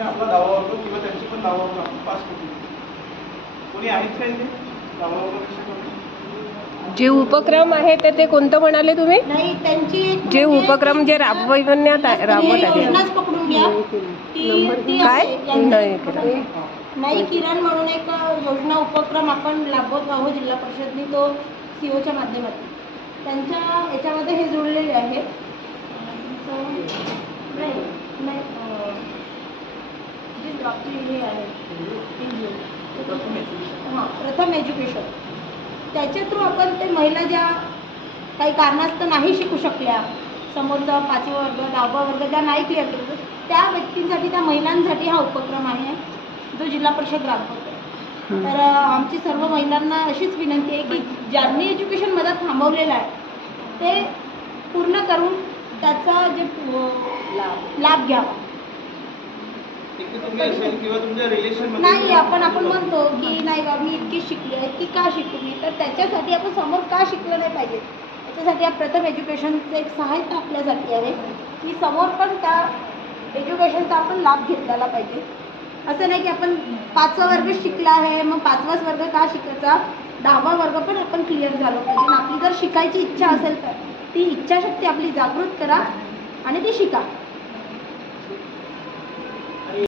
तुम्ही आपला 10वा वर्ग किंवा त्यांची पण 10वा वर्ग आपण पास करू. कोणी आहेत का इथे 10वा वर्ग कसे करू? जे उपक्रम आहे ते कोणतं म्हणाले तुम्ही? नाही, त्यांची जे उपक्रम जे राबवण्यात राबवत आहे योजनाच पकडून घ्या. काय नाही किरण म्हणून एक योजना उपक्रम आपण राबवत आहोत जिल्हा परिषदनी, तो सीओच्या माध्यमातून. त्यांच्या याच्यामध्ये हे जोडलेले आहे. प्रथम एज्युकेशन, त्याच्या थ्रू आपण ते महिला ज्या काही कारणास्तव नाही शिकू शकल्या, समोरचा 5वा वर्ग 10वा वर्ग ज्या नाही क्लिअर केलं, त्या व्यक्तींसाठी, त्या महिलांसाठी हा उपक्रम आहे जो जिल्हा परिषद राबवते. तर आमची सर्व महिलांना अशीच विनंती आहे की ज्यांनी एज्युकेशनमध्ये थांबवलेलं आहे ते पूर्ण करून त्याचा जे लाभ घ्यावा. नाही, आपण म्हणतो की नाही बा मी इतकी शिकली आहे, की का शिकू मी, तर त्याच्यासाठी आपण समोर का शिकलं नाही पाहिजे, त्याच्यासाठी हा प्रथम एज्युकेशनचं एक सहायता आपल्यासाठी आहे की समोर पण त्या एज्युकेशनचा आपण लाभ घेतलेला पाहिजे. असं नाही की आपण 5वा वर्ग शिकला आहे मग 5वाच वर्ग का शिकायचा, 10वा वर्ग पण आपण क्लिअर झालो पाहिजे. आपली जर शिकायची इच्छा असेल तर ती इच्छाशक्ती आपली जागृत करा आणि ती शिका.